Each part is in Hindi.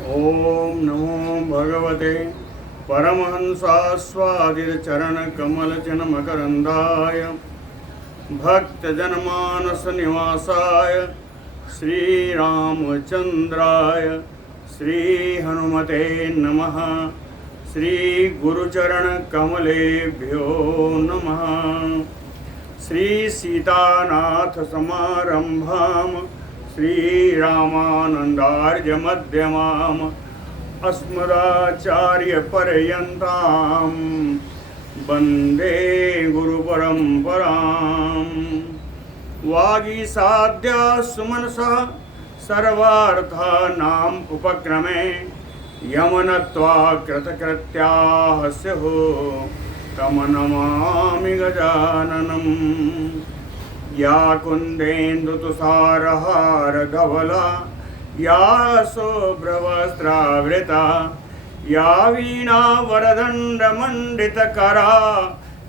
ओम नमो भगवते परमहंसास्वादितचरणकमलजनमकरन्दाय भक्तजनमानसनिवासाय श्रीरामचन्द्राय श्रीहनुमते नमः। श्रीगुरुचरणकमलेभ्यो नमः। श्रीसीतानाथसमारम्भां श्रीरामानन्दार्यमध्यमाम् अस्मदाचार्यपर्यन्तां वन्दे गुरुपरम्पराम्। वागीसाद्या सुमनसा सर्वार्थानाम् उपक्रमे यमनत्वा कृतकृत्याः स्युः तं नमामि गजाननम्। या कुन्देन्दुतुषारहारधवला या शुभ्रवस्त्रावृता या वीणावरदण्डमण्डितकरा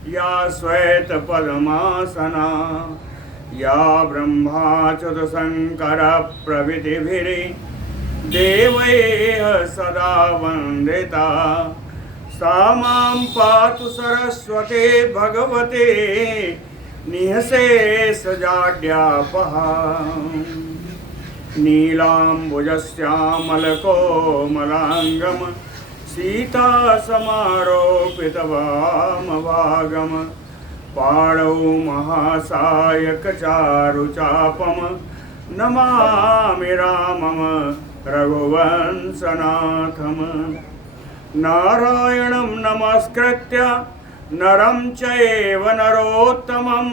या श्वेतपद्मासना या ब्रह्माच्युतशङ्करप्रभृतिभिर्देवैः सदा वन्दिता सा मां पातु सरस्वती भगवती निःशेषजाड्यापहा। नीलाम्बुजश्यामलकोमलाङ्गं सीतासमारोपितवामभागं पाणौ महासायकचारुचापं नमामि रामं रघुवंशनाथम्। नारायणं नमस्कृत्य नरं चैव नरोत्तमं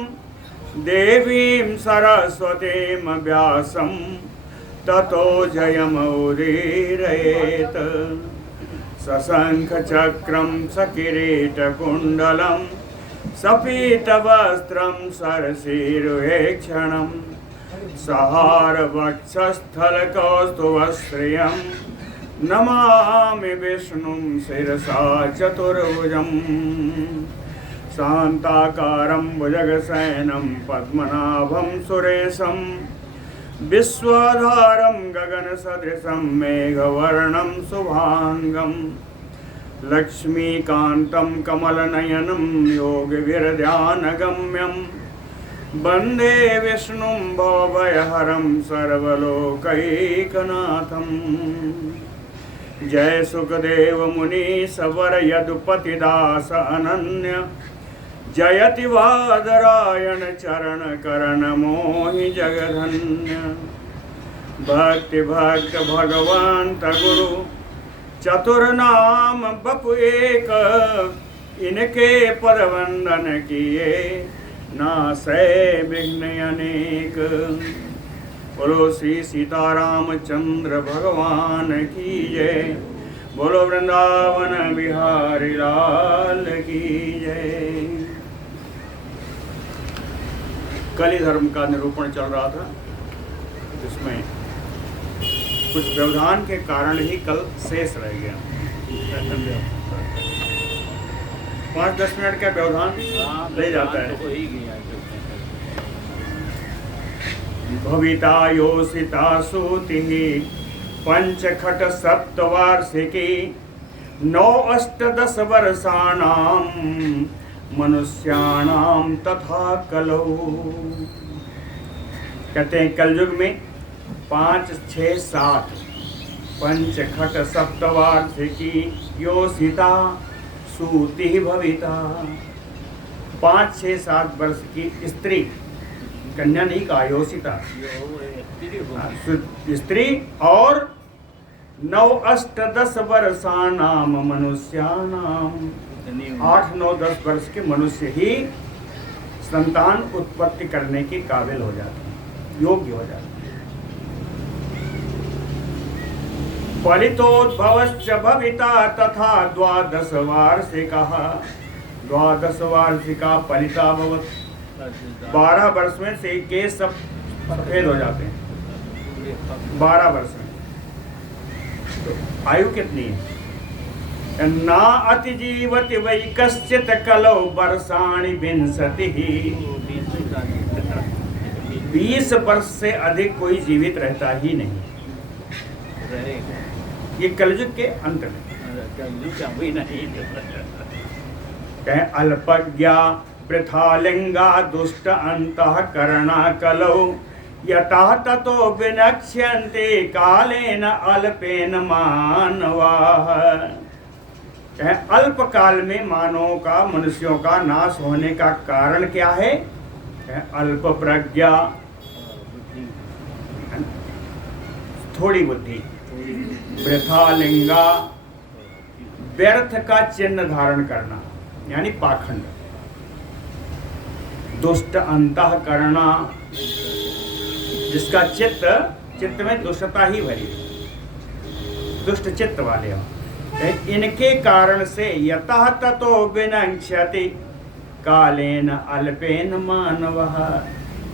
देवीं सरस्वतीं व्यासं ततो जयमुदीरयेत्। सशङ्खचक्रं सकिरीटकुण्डलं सपीतवस्त्रं सरसीरुहेक्षणं सहारवक्षस्थलकौस्तुभश्रियं नमामि विष्णुं शिरसा चतुर्भुजम्। शान्ताकारं भुजगशयनं पद्मनाभं सुरेशं विश्वाधारं गगनसदृशं मेघवर्णं शुभाङ्गं लक्ष्मीकान्तं कमलनयनं योगिभिर्ध्यानगम्यं वन्दे विष्णुं भवभयहरं सर्वलोकैकनाथम्। जय सुखदेव मुनि सवर यदुपतिदास अनन्य जयति वादरायण चरण करण मोहि जगधन्य। भक्ति भक्त भगवंत गुरु चतुर्नाम बपु एक इनके पद वंदन किए नासै विघ्न अनेक। बोलो श्री सीतारामचंद्र भगवान की जय। बोलो वृंदावन बिहारी लाल की जय। कली धर्म का निरूपण चल रहा था जिसमें कुछ व्यवधान के कारण ही कल शेष रह गया। 5-10 मिनट का व्यवधान ले जाता है। भविता योषिता सूतिः पंचखट सप्तवार्षिकी 9-8-10 वर्षाणां मनुष्याणां तथा कलौ। कहते हैं कलयुग में 5, 6, 7 पंचखट सप्तवार्षिकी योषिता सूतिः भविता। 5, 6, 7 वर्ष की स्त्री, कन्या नहीं कहा, योषिता स्त्री, और 9-8-10 वर्षाणाम मनुष्याणाम 8-9-10 वर्ष के मनुष्य ही संतान उत्पत्ति करने के काबिल हो जाते हैं, योग्य हो जाते हैं। परितोद्भवश्च भविता तथा 12 वार्षिकः। 12 वार्षिका पलिता भवत्। 12 वर्ष में से केस सब सफेद हो जाते हैं। 12 वर्ष में तो आयु कितनी है? ना अतिजीवति वै कश्चित् कलौ वर्षाणि विंशतिः। 20 वर्ष से अधिक कोई जीवित रहता ही नहीं। ये कलयुग के अंत में। कहें अल्पज्ञा वृथा लिंगा दुष्ट अंतःकरणा कलौ यतः ततो विनक्ष्यन्ते कालेन अल्पेन मानवाः। कहें अल्प काल में मानवों का, मनुष्यों का नाश होने का कारण क्या है? कहें अल्प प्रज्ञा, थोड़ी बुद्धि, वृथा लिंगा, व्यर्थ का चिन्ह धारण करना यानी पाखंड, दुष्ट अंतःकरणा, जिसका चित्त में दुष्टता ही भरी, दुष्ट चित्त वाले हो, इनके कारण से यतः ततो विनक्ष्यति कालेन अल्पेन मानवः।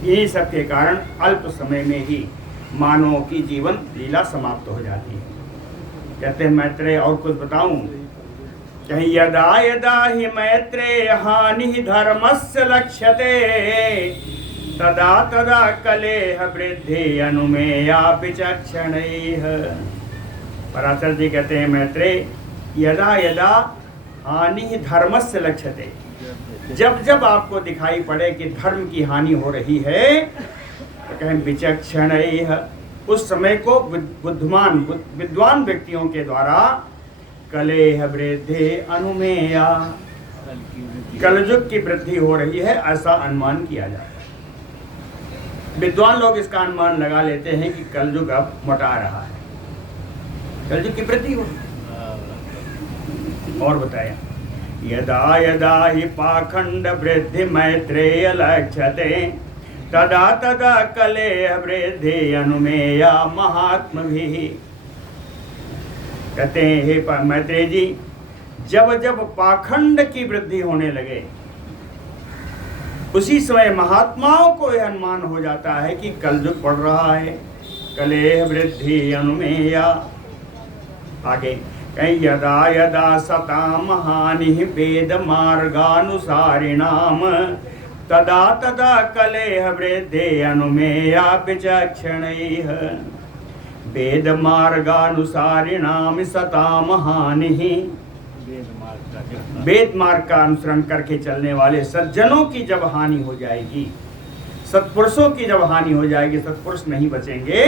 इन्हीं सब के कारण अल्प समय में ही मानवों की जीवन लीला समाप्त हो जाती है। कहते हैं मैत्रेय और कुछ बताऊं? कहीं यदा यदा ही मैत्रेय हानि धर्मस्य लक्ष्यते तदा तदा कलेह वृद्धि अनुमेया विचक्षणैः। पराशर जी कहते हैं मैत्रेय, यदा यदा हानि धर्मस्य लक्ष्यते, जब जब आपको दिखाई पड़े कि धर्म की हानि हो रही है तो कहें विचक्षणैः, उस समय को बुद्धिमान विद्वान व्यक्तियों के द्वारा कलेह वृद्धि अनुमेया, कलयुग की वृद्धि हो रही है ऐसा अनुमान किया जाता है। विद्वान लोग इसका अनुमान लगा लेते हैं कि कलयुग अब मोटा रहा है, कलयुग की वृद्धि हो रही। और बताया यदा यदा हि पाखंड वृद्धि मैत्रेय लक्ष्यते तदा तदा कलेह वृद्धि अनुमेया महात्मभिः। कहते हैं हे मैत्रेय जी, जब जब पाखंड की वृद्धि होने लगे उसी समय महात्माओं को यह अनुमान हो जाता है कि कलयुग पड़ रहा है, कलेह वृद्धि अनुमेया। आगे कहीं यदा यदा सताम हानि वेद मार्गानुसारिणाम तदा तदा कलेह वृद्धि अनुमेया विचक्षणैः। वेद मार्गानुसारिणाम सताम हानि, वेद मार्ग का अनुसरण करके चलने वाले सज्जनों की जब हानि हो जाएगी, सत्पुरुषों की जब हानि हो जाएगी, सत्पुरुष नहीं बचेंगे,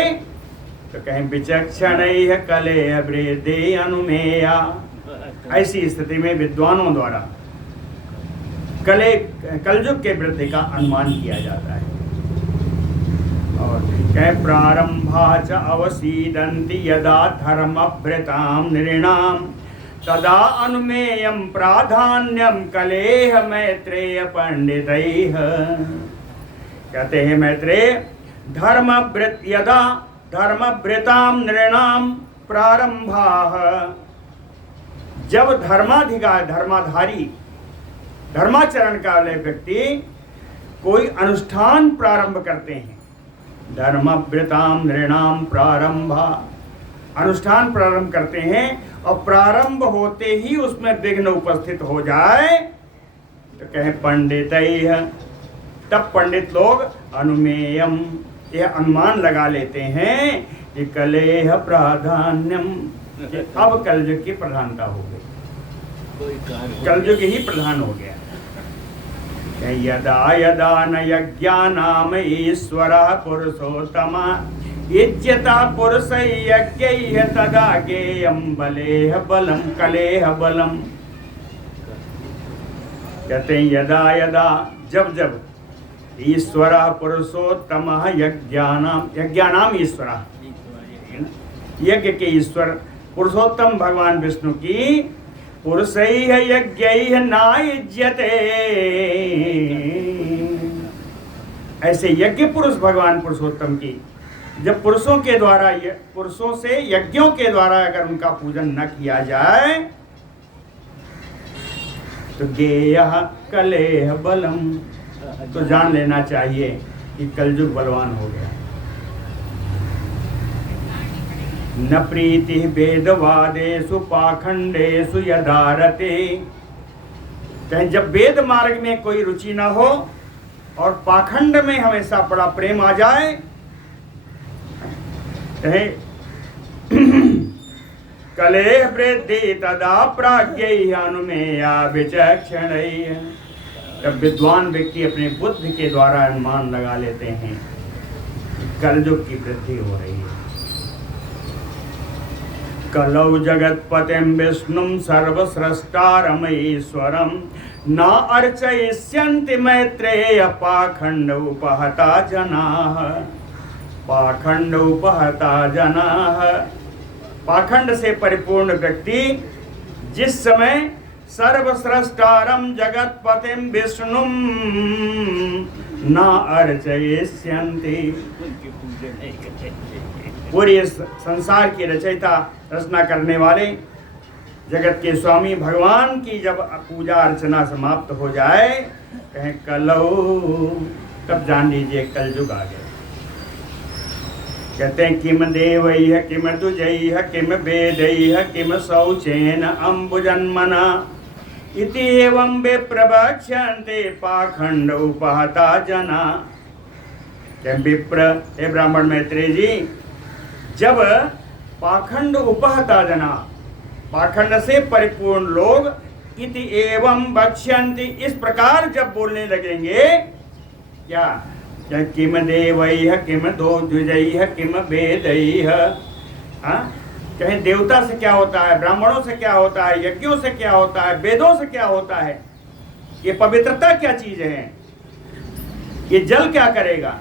तो कहें विचक्षणैः कलेह वृद्धि अनुमेया। ऐसी स्थिति में विद्वानों द्वारा कलयुग के वृद्धि का अनुमान किया जाता है। और कहें प्रारंभा च अवसीदन्ति यदा धर्मभृतां नृणां तदा अनुमेयं प्राधान्यम कलेह मैत्रेय पंडितैः। कहते हैं मैत्रेय, यदा धर्मभृतां नृणां प्रारंभाः, जब धर्माधारी धर्माचरण वाले व्यक्ति कोई अनुष्ठान प्रारंभ करते हैं, धर्मभृतां नृणां प्रारंभा, अनुष्ठान प्रारंभ करते हैं और प्रारंभ होते ही उसमें विघ्न उपस्थित हो जाए तो कहें पंडितैः, तब पंडित लोग अनुमेयम, यह अनुमान लगा लेते हैं कि कलेह प्राधान्यम, अब कलयुग की प्रधानता हो गई, कलयुग ही प्रधान हो गया। यदा यदा न यज्ञानाम ईश्वरः पुरुषोत्तमः इज्यता पुरुषै यज्ञैः तदा गेयं बलेह बलम कलेह बलम। कहते हैं यदा यदा, जब जब ईश्वरः पुरुषोत्तमः यज्ञानाम ईश्वरः, यज्ञ के ईश्वर पुरुषोत्तम भगवान विष्णु की पुरुषैः यज्ञैः नायुज्यते, ऐसे यज्ञ पुरुष भगवान पुरुषोत्तम की जब पुरुषों के द्वारा, पुरुषों से यज्ञों के द्वारा अगर उनका पूजन न किया जाए तो गेयः कलेह बलम, तो जान लेना चाहिए कि कलयुग बलवान हो गया। न प्रीति वेदवादेषु पाखंडेषु यदारते, कहीं जब वेद मार्ग में कोई रुचि न हो और पाखंड में हमेशा बड़ा प्रेम आ जाए, कलेह वृद्धि तदा प्राज्ञ अनुमेया विचक्षण। तब विद्वान व्यक्ति अपने बुद्धि के द्वारा अनुमान लगा लेते हैं कलयुग की वृद्धि हो रही है। कलौ जगत्पतिं विष्णुं सर्वस्रष्टारमईश्वरं न अर्चयिष्यन्ति मैत्रेय पाखंड उपहता जनाः। पाखंड उपहता जनाः, पाखंड से परिपूर्ण व्यक्ति जिस समय सर्वस्रष्टारं जगत्पतिं विष्णुं न अर्चयिष्यन्ति, पूरे संसार की रचयिता रचना करने वाले जगत के स्वामी भगवान की जब पूजा अर्चना समाप्त हो जाए, कहें कलौ, तब जान लीजिए कलयुग आ गया। कहते हैं किम देवैः किम दुजैः किम वेदैः किम शौचेन अम्बुजन्मना इति एवं विप्रवक्ष्यन्ते पाखंड उपहता जना। विप्र, हे ब्राह्मण मैत्रेय जी, जब पाखंड उपहता जना, पाखंड से परिपूर्ण लोग, इति एवं वक्ष्यन्ति, इस प्रकार जब बोलने लगेंगे, क्या किम देवैः किम द्विजैः किम वेदैः, कहें देवता से क्या होता है, ब्राह्मणों से क्या होता है, यज्ञों से क्या होता है, वेदों से क्या होता है, ये पवित्रता क्या चीज है, ये जल क्या करेगा।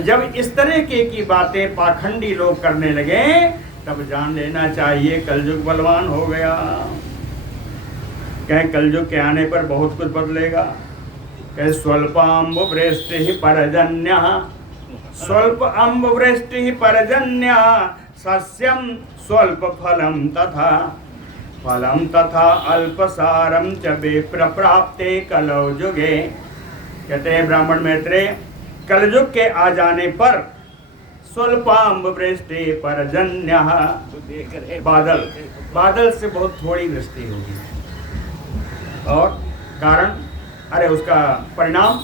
जब इस तरह की बातें पाखंडी लोग करने लगे, तब जान लेना चाहिए कलयुग बलवान हो गया। कहें कलयुग के आने पर बहुत कुछ बदलेगा। कहें स्वल्पाम्ब वृष्टि परजन्य, स्वल्प अम्ब वृष्टि परजन्य, सस्यम स्वल्प फलम तथा अल्पसारम च विप्र प्राप्ते कलौ युगे। कहते हैं ब्राह्मण मैत्रेय, कलयुग के आ जाने पर स्वल्पाम्ब वृष्टि परजन्य, बादल से बहुत थोड़ी वृष्टि होगी, और कारण, अरे उसका परिणाम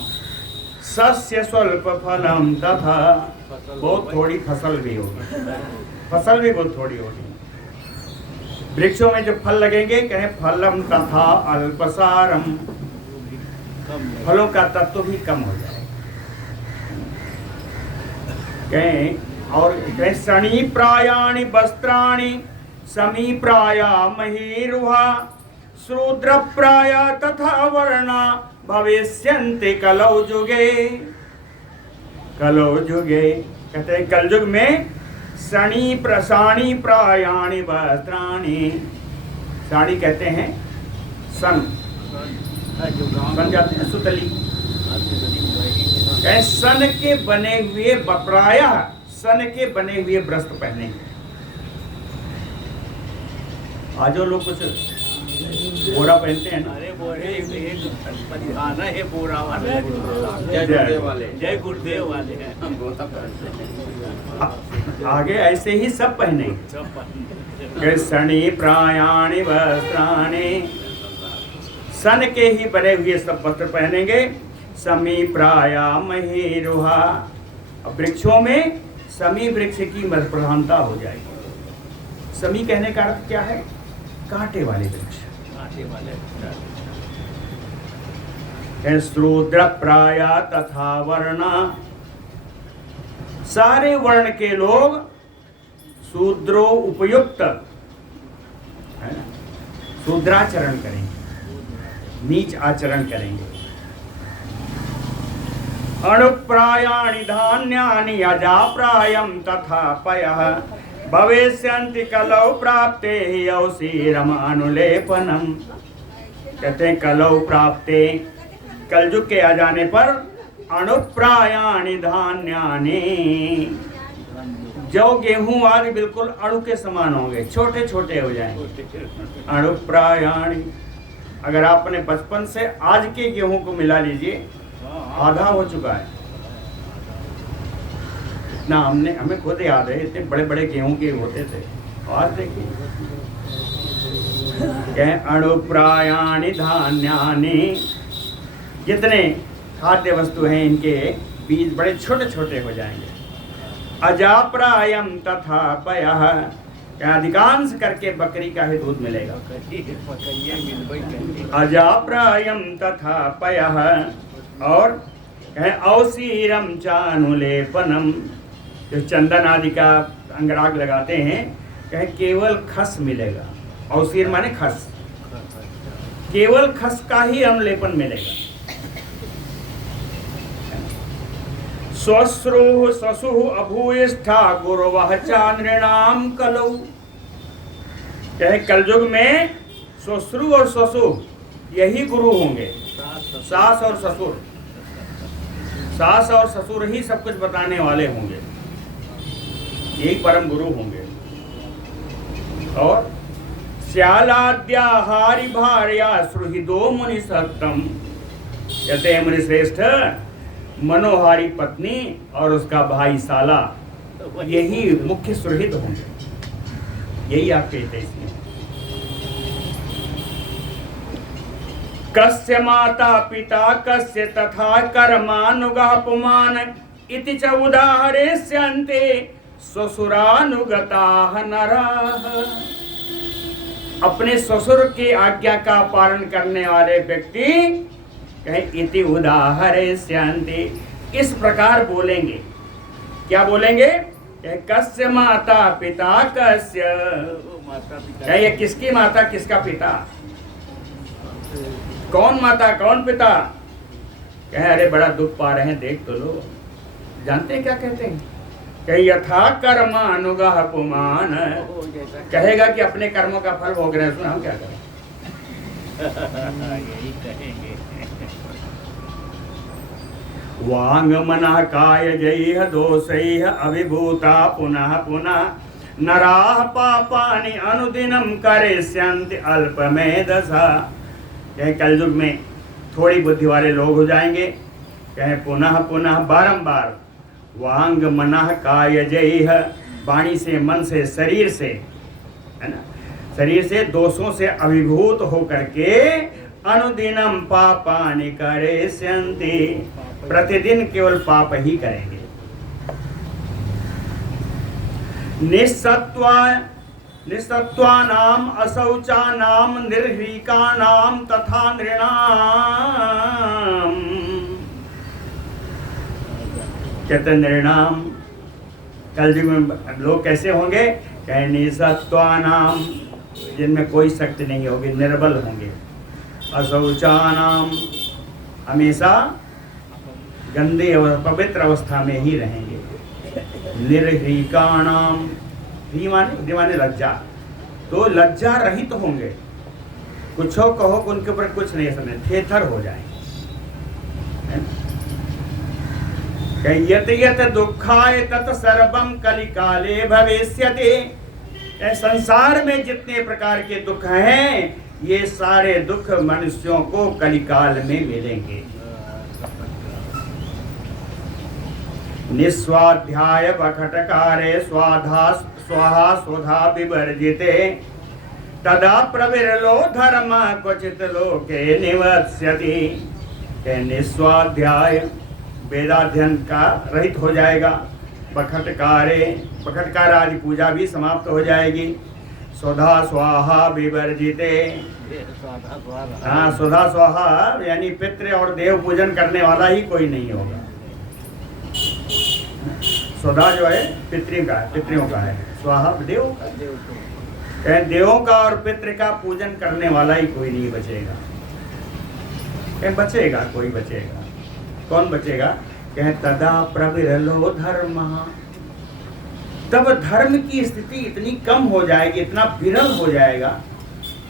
सस्य स्वल्प फलम तथा, बहुत थोड़ी फसल भी होगी, फसल भी बहुत थोड़ी होगी। वृक्षों में जब फल लगेंगे, कहें फलम तथा अल्पसारम, फलों का तत्व भी कम हो जाएगा। कहें और कहें सनी प्रायाणि वस्त्राणि समी प्राया महीरुहा शूद्र प्राया तथा वर्णा भविष्यन्ति कलौ युगे। कलौ युगे कहते हैं कलयुग में सणी प्रसाणी प्रायाणि वस्त्राणि, साड़ी कहते हैं सन जाते हैं सुतली, सन के बने हुए प्रायः सन के बने हुए वस्त्र पहनेंगे। आज जो लोग कुछ बोरा पहनते हैं ना, है बोरा वाले, जय गुरुदेव वाले हैं, आगे ऐसे ही सब पहनेंगे। सनी प्रायाणि वस्त्राणि, सन के ही बने हुए सब वस्त्र पहनेंगे। समी प्राया महीरुहा, अब वृक्षों में समी वृक्ष की प्रधानता हो जाएगी। समी कहने का अर्थ क्या है, कांटे वाले वृक्ष। शूद्र प्राया तथा वर्णा, सारे वर्ण के लोग शूद्रो उपयुक्त है ना, शूद्राचरण करेंगे, नीच आचरण करेंगे। अणुप्रायाणि धान्यानि अजाप्रायं तथा पयः भविष्यन्ति कलौ प्राप्ते हि औषीरम अनुलेपनम। कहते हैं कलौ प्राप्ते, कलयुग के आ जाने पर अणुप्रायाणि धान्यानि, जो गेहूं आदि बिल्कुल अणु के समान होंगे, छोटे छोटे हो जाएंगे। अणुप्रायाणि, अगर आपने बचपन से आज के गेहूं को मिला लीजिए, आधा हो चुका है ना। हमें खुद याद है, इतने बड़े बड़े गेहूं के होते थे, आज देखिए अणुप्रायाणि धान्यानि, जितने खाद्य वस्तु हैं इनके बीज बड़े छोटे छोटे हो जाएंगे। अजाप्रायम तथा पयः, क्या अधिकांश करके बकरी का ही दूध मिलेगा। अजाप्रायम तथा पयः, और कहे औसीरम चानुलेपनम, जो चंदन आदि का अंगराग लगाते हैं, कहे केवल खस मिलेगा। औसीर माने खस, केवल खस का ही अनुलेपन मिलेगा। स्वश्रुः स्वसुः अभूयिष्ठा गुरुवः चानृणाम कलौ, कहे कलयुग में स्वश्रु और स्वसुः यही गुरु होंगे, सास और ससुर, सास और ससुर ही सब कुछ बताने वाले होंगे, यही परम गुरु होंगे। और श्यालाद्याहारी भार्या सुहृदो मुनि सत्तम, कहते हैं मुनि श्रेष्ठ मनोहारी पत्नी और उसका भाई साला यही मुख्य सुहृद होंगे, यही आप कहते हैं। इसमें कस्य माता पिता कस्य तथा कर्मानुगः पुमान इति च उदाहरेष्यन्ते स्वसुरानुगताः नराः, अपने ससुर की आज्ञा का पालन करने वाले व्यक्ति कहे इति उदाहरेष्यन्ते, इस प्रकार बोलेंगे। क्या बोलेंगे? कस्य माता पिता कस्य, ये किसकी माता किसका पिता, कौन माता कौन पिता। कहे अरे बड़ा दुख पा रहे हैं, देख तो लो। जानते हैं क्या कहते हैं? कहे यथा कर्मानुगः पुमान, कहेगा कि अपने कर्मों का फल भोग रहे हैं, सुना हम क्या करें। यही कहेंगे। वांग मनः काय जैः दोषैः अभिभूता पुनः पुनः नराः पापानि अनुदिनं करिष्यन्ति अल्पमेधसा, कहे कलयुग में थोड़ी बुद्धि वाले लोग हो जाएंगे, कहे पुनः पुनः बारंबार, वांग मनः काय जैः, वाणी से मन से शरीर से, है ना, शरीर से दोषों से अभिभूत होकर के अनुदिनम पापानि करिष्यन्ति, प्रतिदिन केवल पाप ही करेंगे। निस्सत्त्वानाम अशौचानाम निर्हीकानाम तथा नृणाम, कहते नृणाम कलयुग में लोग कैसे होंगे? कहे निस्सत्त्वानाम, जिनमें कोई शक्ति नहीं होगी, निर्बल होंगे। अशौचानाम, हमेशा गंदे और पवित्र अवस्था में ही रहेंगे। निर्हीकाणाम, दीवाने लज्जा, तो लज्जा रहित तो होंगे, कुछ हो कहो उनके ऊपर कुछ नहीं समझे, थेथर हो जाएंगे। यत यत दुखाय तत सर्वम कलिकाले भविष्यति, संसार में जितने प्रकार के दुख हैं, ये सारे दुख मनुष्यों को कलिकाल में मिलेंगे। निस्वाध्याय बखटकारे स्वाधा स्वाहा स्वधा विवर्जिते तदा प्रविरलो धर्म क्वचित लोके निवत्स्यति, निस्वाध्याय वेदाध्ययन का रहित हो जाएगा, बखटकारे, बखटकार आदि पूजा भी समाप्त हो जाएगी, स्वधा स्वाहा विवर्जिते, हाँ स्वधा स्वाहा यानी पितृ और देव पूजन करने वाला ही कोई नहीं होगा। स्वधा जो है पितृयों का है, स्वाहा देवों का, देवों का और पितृ का पूजन करने वाला ही कोई नहीं बचेगा। बचेगा, कोई बचेगा, कौन बचेगा? कहे तदा प्रविरलो धर्म, तब धर्म की स्थिति इतनी कम हो जाएगी, इतना विरल हो जाएगा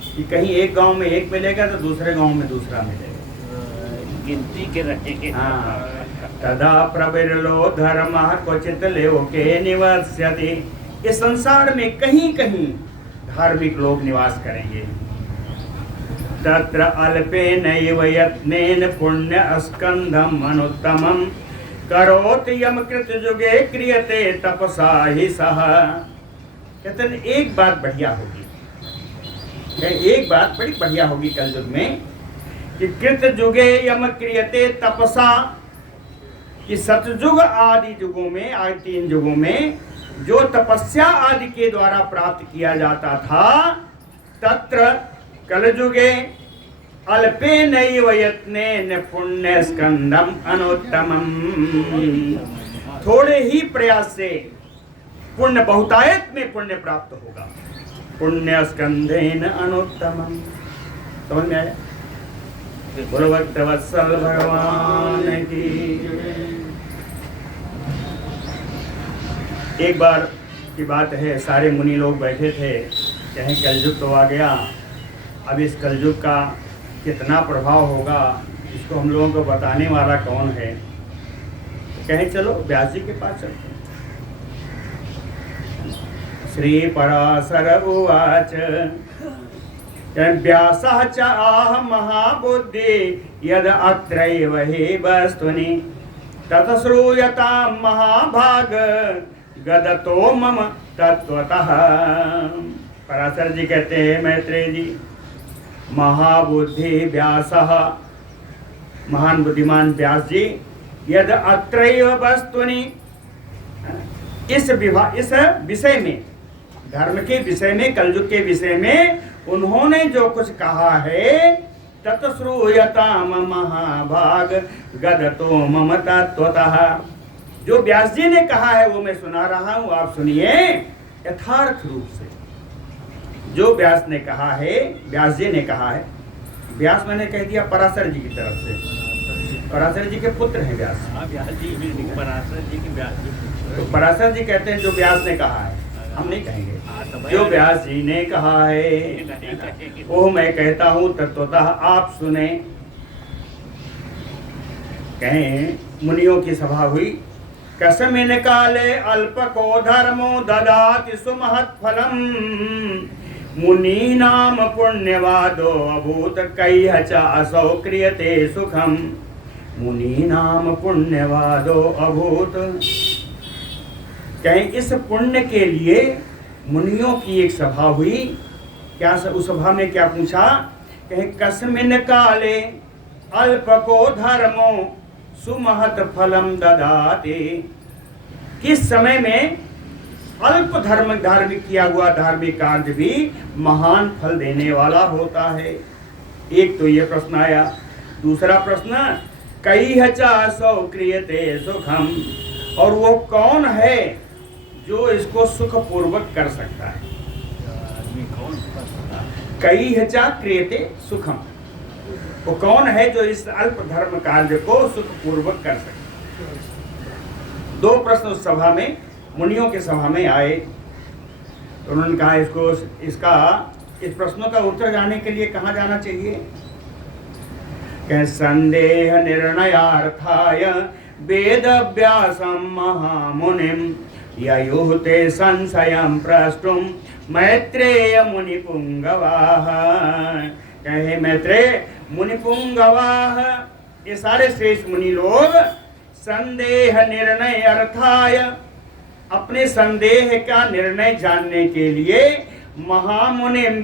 कि कहीं एक गांव में एक मिलेगा तो दूसरे गांव में दूसरा मिलेगा, गिनती के रहेंगे। हाँ, तदा प्रविरलो धर्म क्वचित लोके निवस्यति, इस संसार में कहीं कहीं धार्मिक लोग निवास करेंगे। तत्र अल्पेनैव यत्नेन पुण्य स्कंधम अनुत्तमम करोति यम कृत जुगे क्रियते तपसा ही सह, कहते हैं एक बात बढ़िया होगी, एक बात बड़ी बढ़िया होगी कलयुग में कि कृत जुगे यम क्रियते तपसा, कि सतयुग आदि युगों में, आदि 3 युगों में जो तपस्या आदि के द्वारा प्राप्त किया जाता था, तत्र कलयुगे अल्पे नैव यत्नेन पुण्य स्कंदम अनुत्तमम। थोड़े ही प्रयास से पुण्य बहुतायत में पुण्य प्राप्त होगा। पुण्य स्कंधेन अनुत्तमम। समझ में आया? बोलो भक्तवत्सल भगवान की। एक बार की बात है, सारे मुनि लोग बैठे थे, कहें कलयुग तो आ गया, अब इस कलयुग का कितना प्रभाव होगा, इसको हम लोगों को बताने वाला कौन है। कहें चलो व्यास जी के पास चलते हैं। श्री पराशर उवाच व्यासः च आह महाबुद्धि यद अत्रैव हि वस्तुनि तत श्रूयतां महाभाग गदतो मम तत्वतः। पराशर जी कहते हैं मैत्रेय जी, महाबुद्धि व्यासः, महान बुद्धिमान व्यास जी, यद अत्रैव वस्तुनि, इस विषय में, धर्म के विषय में, कलयुग के विषय में उन्होंने जो कुछ कहा है, तत् श्रूयताम महाभाग गदतो मम तत्वतः। जो व्यास जी ने कहा है वो मैं सुना रहा हूं, आप सुनिए यथार्थ रूप से। जो व्यास ने कहा है, व्यास जी ने कहा है, व्यास मैंने कह दिया पराशर जी की तरफ से, पराशर जी के पुत्र हैं व्यास। पराशर जी के व्यास जी। तो पराशर जी कहते हैं जो व्यास ने कहा है, हम नहीं कहेंगे, जो व्यास जी ने कहा है वो मैं कहता हूं तत्वतः, आप सुने। कहें मुनियों की सभा हुई। कसमिन काले अल्प को धर्मो ददाति सुमहत् फलम मुनि नाम पुण्यवादो अभूत कैह च असौ क्रियते सुखम। मुनि नाम पुण्यवादो अभूत। कहें इस पुण्य के लिए मुनियों की एक सभा हुई। क्या उस सभा में क्या पूछा? कहें कस्मिन काले अल्प को धर्मो सुमहत फलम ददाते। किस समय में अल्प धार्मिक किया हुआ धार्मिक कार्य भी महान फल देने वाला होता है। एक तो ये प्रश्न आया। दूसरा प्रश्न, कैह च सौ क्रियते सुखम, और वो कौन है जो इसको सुख पूर्वक कर सकता है? कैह च क्रियते सुखम, वो कौन है जो इस अल्प धर्म कार्य को सुख पूर्वक कर सकता है? दो प्रश्न उस सभा में, मुनियों के सभा में आए। तो उन्होंने कहा इस प्रश्नों का उत्तर जाने के लिए कहाँ जाना चाहिए? कह संदेह निर्णयार्थाय वेदव्यासं महामुनिं ययुते संशयं प्रष्टुं मैत्रेय मुनिपुंगवाः। कहे मैत्रेय मुनिपुंगवाः, ये सारे श्रेष्ठ मुनि लोग संदेह निर्णय अर्थाय, अपने संदेह का निर्णय जानने के लिए महामुनिम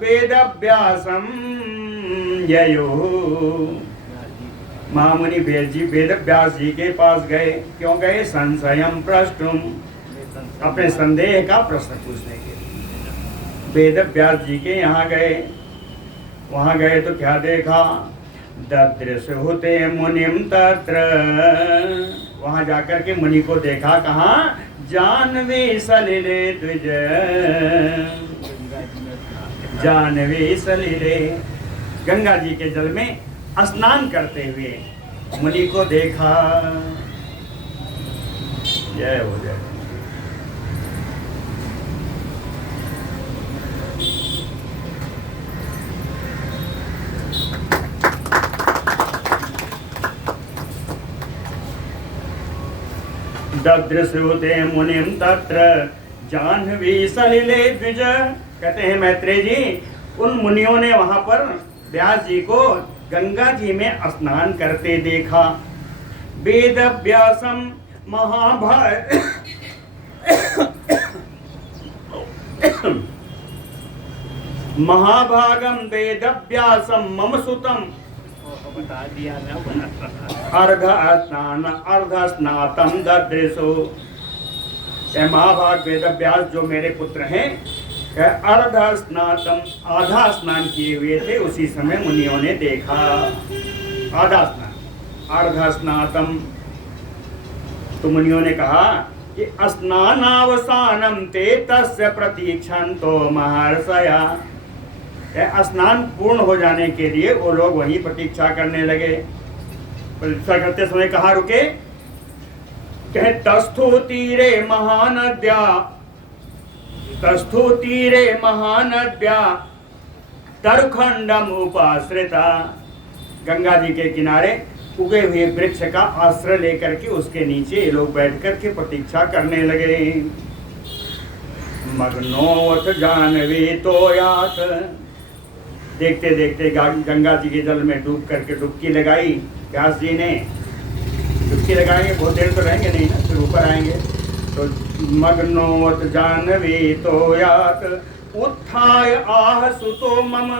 वेदव्यासम ययो, महामुनि वेदव्यास जी के पास गए। क्यों गए? संशयम प्रष्टुम, अपने संदेह का प्रश्न पूछने के लिए वेदव्यास जी के यहाँ गए। वहाँ गए तो क्या देखा? ददृश होते मुनिम तत्र, वहाँ जाकर के मुनि को देखा। कहाँ? जानवी सलिले द्विज, जानवी सलिले, गंगा जी के जल में स्नान करते हुए मुनि को देखा। जय हो जय। ददृश्रुते मुनिम तत्र जाह्नवी सलिले द्विज। कहते हैं मैत्रेय जी, उन मुनियों ने वहां पर व्यास जी को गंगा जी में स्नान करते देखा। वेदव्यासम महाभागम वेदव्यासम मम सुतम अर्ध स्नातम ददृशो। महाभाग वेदव्यास जो मेरे पुत्र हैं, अर्ध स्नातम, आधा स्नान किए हुए थे, उसी समय मुनियों ने देखा। आधा स्नान, अर्ध स्नातम। तो मुनियों ने कहा कि स्नानावसानम ते तस्य प्रतीक्षन्तो महर्षया। स्नान पूर्ण हो जाने के लिए वो लोग वहीं प्रतीक्षा करने लगे। प्रतीक्षा करते समय कहाँ रुके? कहे तस्थो तीरे महानद्या, तस्थो तीरे महानद्या तरखंडम उपाश्रिता। गंगा जी के किनारे उगे हुए वृक्ष का आश्रय लेकर के उसके नीचे ये लोग बैठ कर के प्रतीक्षा करने लगे। मग्नोत जानवी तो यात। देखते देखते गंगा जी के जल में डूब करके डुबकी लगाई व्यास जी ने। डुबकी लगाएंगे, बहुत देर तो रहेंगे नहीं ना, फिर ऊपर आएंगे। तो मग्नोत जानवी तो यात उत्थाय आह सुतो मम।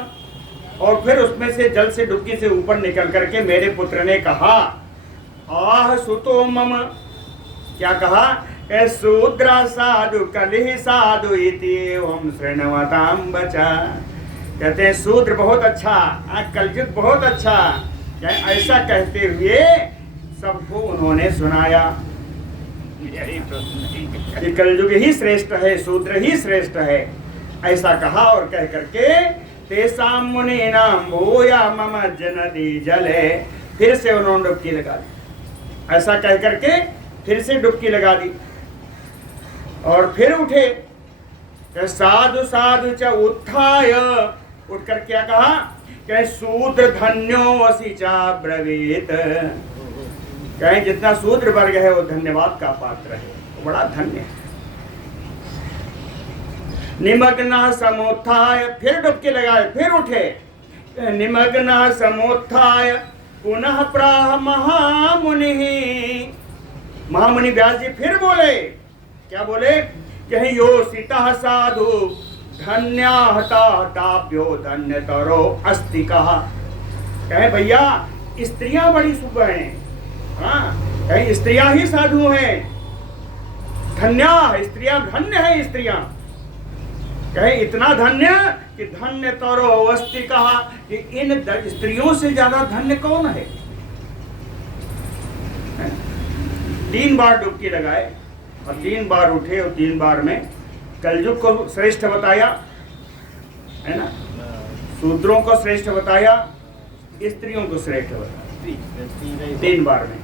और फिर उसमें से जल से डुबकी से ऊपर निकल करके मेरे पुत्र ने कहा आह सुतो मम। क्या कहा? शूद्र साधु कलिह साधु इति ओम श्रृणवताम बचा। कहते हैं शूद्र बहुत अच्छा, कलयुग बहुत अच्छा। ऐसा कहते हुए सबको उन्होंने सुनाया। ये कलयुग ही श्रेष्ठ है, शूद्र ही श्रेष्ठ है, ऐसा कहा। और कह करके तेसाम मुनि नाम भूया मम जनदी जले। फिर से उन्होंने डुबकी लगा दी। ऐसा कह करके फिर से डुबकी लगा दी और फिर उठे। साधु साधु च उत्थाय। उठकर क्या कहा? कहे शूद्र धन्यो वसी चा ब्रवीत। कहे जितना शूद्र वर्ग है वो धन्यवाद का पात्र है, वो बड़ा धन्य है। निमग्न समोत्थाय। फिर डुबकी लगाए, फिर उठे। निमग्न समोत्थाय पुनः प्राह महामुनि। महामुनि व्यास जी फिर बोले। क्या बोले? कहीं योषिता साधु धन्याहताभ्यो धन्य तरो अस्ति कहा। कहे भैया स्त्रियां बड़ी शुभ हैं। हाँ, कहीं स्त्रियां ही साधु हैं। धन्या स्त्रियां, धन्य है स्त्रियां। कहे इतना धन्य कि धन्य तरो अस्ति कहा कि इन स्त्रियों से ज्यादा धन्य कौन है? 3 बार डुबकी लगाए और 3 बार उठे और 3 बार में कलयुग को श्रेष्ठ बताया, है ना, शूद्रों को श्रेष्ठ बताया, स्त्रियों को श्रेष्ठ बताया 3 बार में।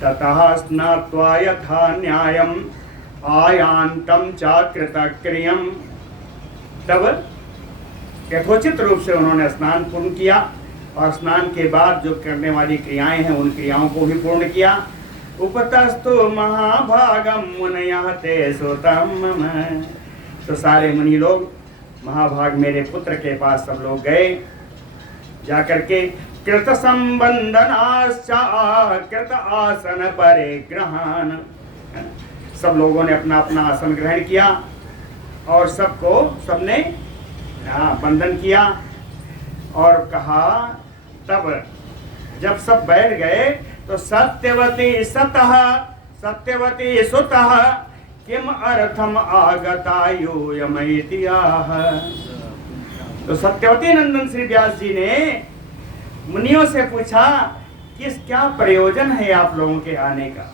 ततः स्नात्वा यथा न्यायम आयांतम च कृतक्रियम। तब यथोचित रूप से उन्होंने स्नान पूर्ण किया और स्नान के बाद जो करने वाली क्रियाएं हैं उन क्रियाओं को भी पूर्ण किया। उपतस्तु महाभागम मुनयः ते सुतम मम। तो सारे मुनि लोग महाभाग मेरे पुत्र के पास सब लोग गए। जाकर के कृत संबंधनाश्च कृत आसन परिग्रहण। सब लोगों ने अपना अपना आसन ग्रहण किया और सबने बंधन किया और कहा। तब जब सब बैठ गए तो सत्यवती सुतः किम अर्थम आगता यूयमैति आह। तो सत्यवती नंदन श्री व्यास जी ने मुनियों से पूछा कि क्या प्रयोजन है आप लोगों के आने का?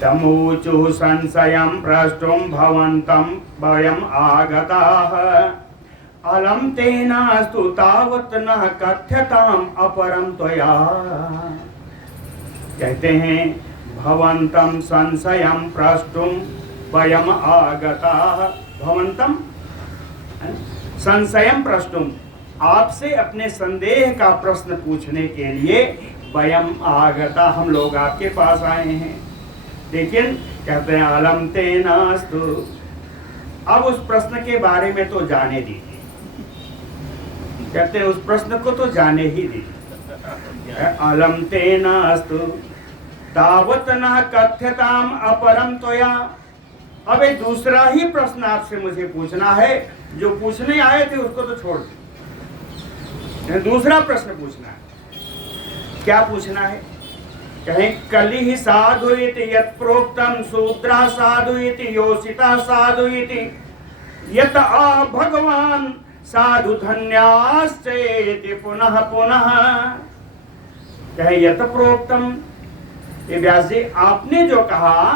तमूचु संशयं प्रष्टुं भवन्तं वयम् आगताः अलम तेनास्तु तावत् न कथ्यताम् अपरं त्वया। कहते हैं भवन्तं संशयं प्रष्टुं वयम् आगताः। भवन्तं संशयं प्रष्टुं, आपसे अपने संदेह का प्रश्न पूछने के लिए वयम् आगता, हम लोग आपके पास आए हैं। लेकिन कहते हैं अलम तेनास्तु, अब उस प्रश्न के बारे में तो जाने दीजिए। कहते हैं उस प्रश्न को तो जाने ही दीजिए। अलम तेनास्तु तावत् न कथ्यताम अपरम त्वया। अब एक दूसरा ही प्रश्न आपसे मुझे पूछना है, जो पूछने आए थे उसको तो छोड़ दीजिए, दूसरा प्रश्न पूछना है। क्या पूछना है? कहें कलिहि साधु इति यत् प्रोक्तम शूद्रः साधु इति योषितः साधु इति यत आ भगवान साधु धन्याश्चेति पुनः पुनः। कहे यत प्रोक्तम, ये व्यास जी आपने जो कहा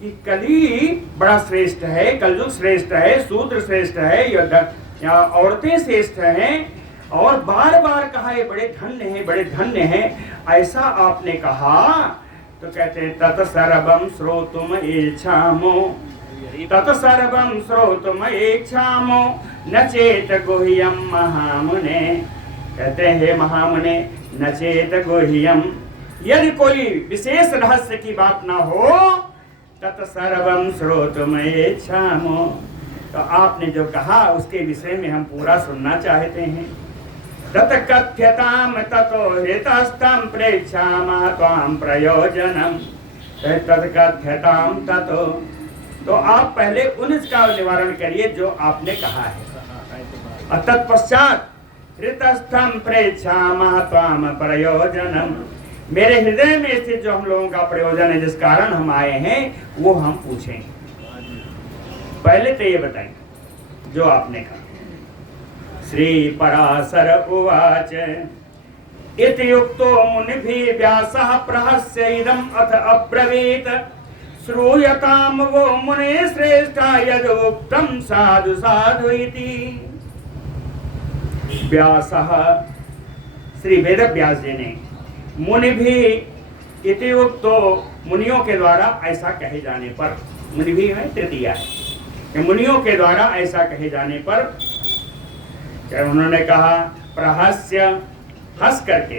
कि कली बड़ा श्रेष्ठ है, कलयुग श्रेष्ठ है, शूद्र श्रेष्ठ है या औरतें श्रेष्ठ हैं, और बार बार कहा ये बड़े धन्य हैं, बड़े धन्य हैं, ऐसा आपने कहा, तो कहते हैं तत् सर्वं श्रोतुम इच्छामो, तत् सर्वं श्रोतुम इच्छामो न चेत गुह्यम महामुने। कहते हैं हे महामुने, न चेत गुह्यम, यदि कोई विशेष रहस्य की बात ना हो, तत् सर्वं श्रोतुम इच्छामो, तो आपने जो कहा उसके विषय में हम पूरा सुनना चाहते हैं। तत् कथ्यताम ततो हितस्तं प्रेक्षामः त्वां प्रयोजनम। तत् कथ्यताम ततो, तो आप पहले उनका निवारण करिए जो आपने कहा है, और तत्पश्चात हृतस्थं प्रेक्षामः त्वां प्रयोजनम, मेरे हृदय में स्थित जो हम लोगों का प्रयोजन है, जिस कारण हम आए हैं, वो हम पूछेंगे। पहले तो ये बताएं जो आपने कहा। श्री पराशर उवाच इति युक्तो मुनिभिः व्यासः प्रहस्य इदम् अथ अब्रवीत श्रूयताम वो मुने श्रेष्ठा यद् उक्तं साधु साधु इति। व्यासः, श्री वेद व्यास जी ने मुनि भी इति उक्तो, मुनियों के द्वारा ऐसा कहे जाने पर, मुनि भी है तृतीया है, मुनियों के द्वारा ऐसा कहे जाने पर क्या उन्होंने कहा, प्रहस्य, हंस करके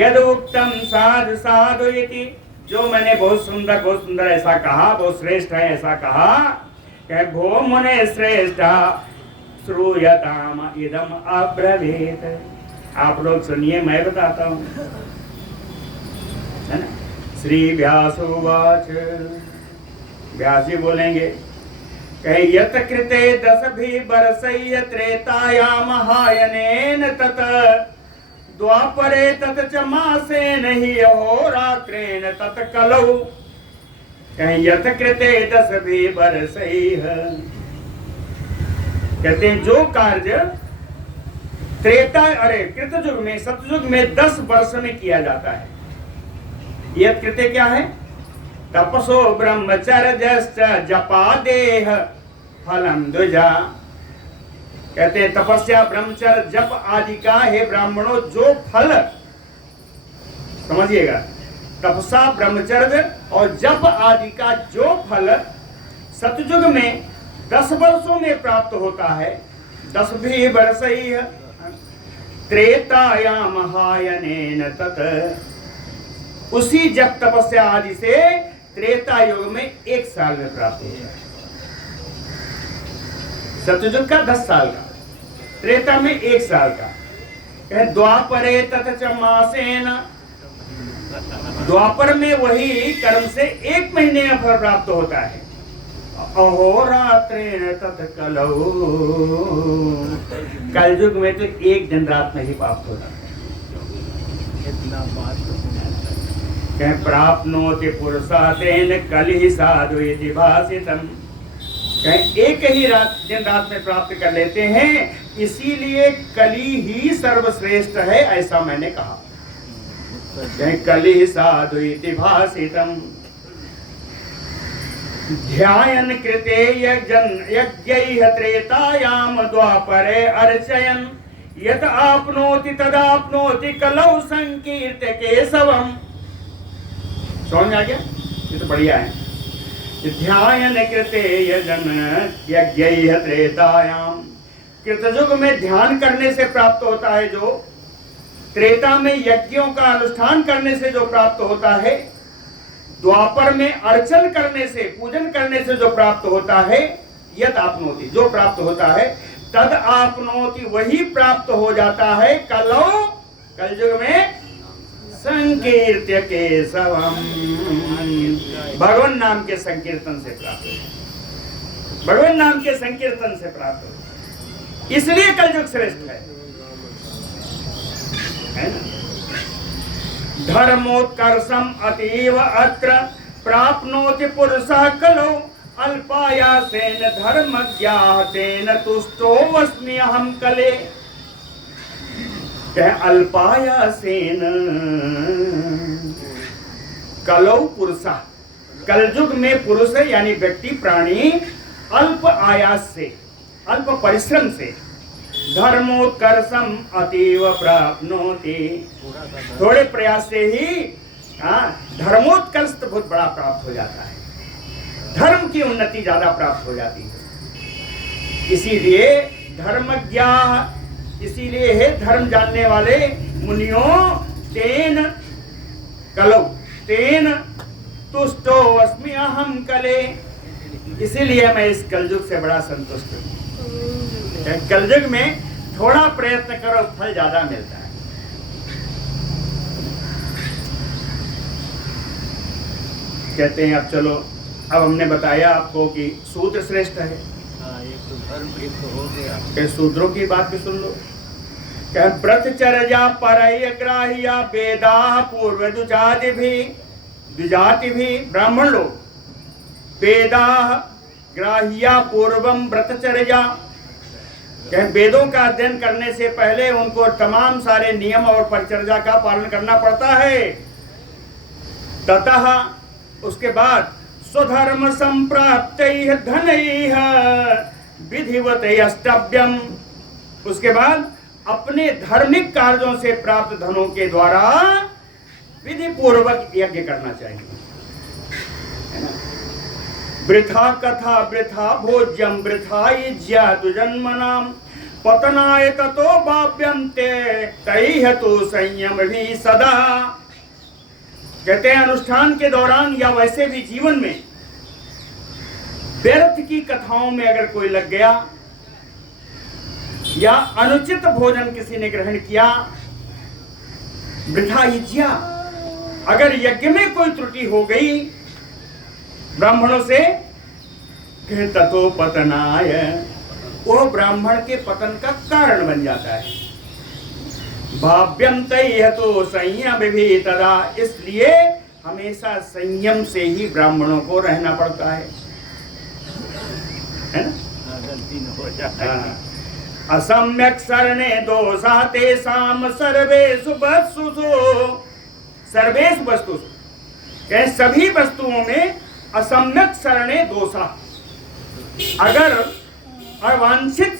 यद उक्तम साधु साधु इति, जो मैंने बहुत सुंदर ऐसा कहा, बहुत श्रेष्ठ है ऐसा कहा, कहे भो मुने श्रेष्ठा श्रूयताम इदम अब्रवीत। आप लोग सुनिए, मैं बताता हूँ, है ना। श्री व्यासोवाच, व्यास जी बोलेंगे, कहे यत कृते 10 वर्षय त्रेतायाम हायनेन तत द्वापरे तत च मासेन हि अहोरात्रेण तत कलौ। कहे यत कृते 10 वर्षय, कहते हैं जो कार्य कृतयुग में, सतयुग में 10 वर्ष में किया जाता है। यत कृते क्या है, तपसो ब्रह्मचर्यश्च जपादेह फलम द्विजा। कहते हैं तपस्या, ब्रह्मचर्य, जप आदि का हे ब्राह्मणों जो फल, समझिएगा, तपसा, ब्रह्मचर्य और जप आदि का जो फल सतयुग में 10 वर्षों में प्राप्त होता है, 10 वर्ष ही है। त्रेतायाम हायनेन तत, उसी जप तपस्या आदि से त्रेता युग में 1 साल में प्राप्त होता है। सतयुग का 10 साल का, त्रेता में 1 साल का। द्वापरे तत च मासेन, द्वापर में वही कर्म से 1 महीने में फल प्राप्त होता है। अहोरात्रेण तत कलौ, कलयुग में तो 1 दिन रात में ही प्राप्त होता है। कहीं प्राप्नोति पुरुषातेन कलिहि साधु इति भाषितम्, कहीं एक ही दिन रात में प्राप्त कर लेते हैं, इसीलिए कली ही सर्वश्रेष्ठ है, ऐसा मैंने कहा। कहीं कलिहि साधु इति भाषितम् ध्यायन कृते यज्ञैः त्रेतायाम द्वापरे अर्चयन् यत आपनोति तदाप्नोति कलौ संकीर्त्य केशवम्। समझ में आ गया? ये तो बढ़िया है। ध्यायन कृते यज्ञैः त्रेतायाम, कृतयुग में ध्यान करने से प्राप्त होता है जो, त्रेता में यज्ञों का अनुष्ठान करने से जो प्राप्त होता है, द्वापर में अर्चन करने से, पूजन करने से जो प्राप्त होता है, यत आपनोति, जो प्राप्त होता है, तद आपनोति, वही प्राप्त हो जाता है, कलौ, कलयुग में, संकीर्त्य केशवम्, भगवान नाम के संकीर्तन से प्राप्त हो, भगवान नाम के संकीर्तन से प्राप्त हो, इसलिए कलयुग श्रेष्ठ है ना। धर्मोत्कर्षम अतीव अत्र प्राप्नोति पुरुषः कलो अल्पायासेन धर्मज्ञातेन तुष्टोऽस्मि अहं कले। अल्पायासेन कलौ पुरुषः, कलयुग में पुरुष यानी व्यक्ति प्राणी अल्प आयास से, अल्प परिश्रम से धर्मोत्कर्षम अतीव प्राप्नोति, थोड़े प्रयास से ही धर्मोत्कर्ष तो बहुत बड़ा प्राप्त हो जाता है, धर्म की उन्नति ज्यादा प्राप्त हो जाती है। इसीलिए धर्मज्ञा, इसीलिए है धर्म जानने वाले मुनियों तेन कलौ तेन तुष्टो अस्मि अहम कले, इसीलिए मैं इस कलयुग से बड़ा संतुष्ट हूँ। कलयुग में थोड़ा प्रयत्न करो फल ज्यादा मिलता है। कहते हैं अब चलो, अब हमने बताया आपको कि सूत्र श्रेष्ठ है, शूद्रों की बात भी सुन लो। व्रतचर्या परयग्राह्या वेदा पूर्व द्विजाति भी, ब्राह्मण लोग वेदा ग्राह्या पूर्वम व्रतचर्या, वेदों का अध्ययन करने से पहले उनको तमाम सारे नियम और परिचर्या का पालन करना पड़ता है। ततः उसके बाद स्वधर्म संप्राप्तैः धनैः विधिवत अष्टभ्यम, उसके बाद अपने धार्मिक कार्यों से प्राप्त धनों के द्वारा विधि पूर्वक यज्ञ करना चाहिए। वृथा कथा वृथा भोज्यम वृथा इज्यातु जन्मनाम पतनाय ततो भाव्यन्ते तैः तु संयम भी सदा। कहते हैं अनुष्ठान के दौरान या वैसे भी जीवन में व्यर्थ की कथाओं में अगर कोई लग गया या अनुचित भोजन किसी ने ग्रहण किया, वृथा इज्या, अगर यज्ञ में कोई त्रुटि हो गई ब्राह्मणों से, ततो पतनाय, वो ब्राह्मण के पतन का कारण बन जाता है। भाव्यम तैः तो संयम भी तदा, इसलिए हमेशा संयम से ही ब्राह्मणों को रहना पड़ता है ना? गलती न हो जाए। असम्यक शरणे दोषा तेषां सर्वेषु वस्तुषु, सर्वेषु वस्तुषु, सभी वस्तुओं में असम्यक शरणे दोषा, अगर अवांछित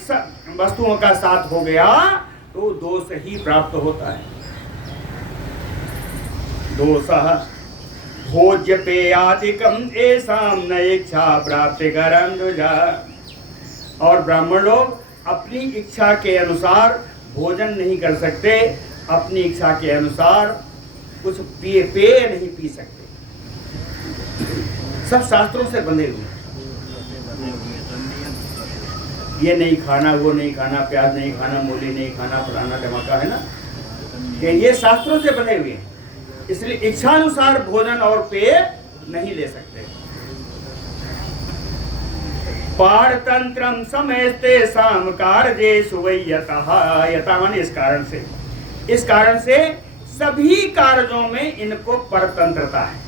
वस्तुओं का साथ हो गया तो दोष ही प्राप्त होता है। दोषः भोज्य पेयादिकम एषां न इच्छा प्राप्ति करं द्विजा, और ब्राह्मण लोग अपनी इच्छा के अनुसार भोजन नहीं कर सकते, अपनी इच्छा के अनुसार कुछ पेय नहीं पी सकते, सब शास्त्रों से बंधे हुए। ये नहीं खाना, वो नहीं खाना, प्याज नहीं खाना, मूली नहीं खाना, फलाना धमाका, है ना, कि ये शास्त्रों से बंधे हुए हैं, इसलिए इच्छानुसार भोजन और पेय नहीं ले सकते। पारतंत्रम समस्ते साम कार्येषु वै यतः, यतः माने इस कारण से सभी कार्यों में इनको परतंत्रता है।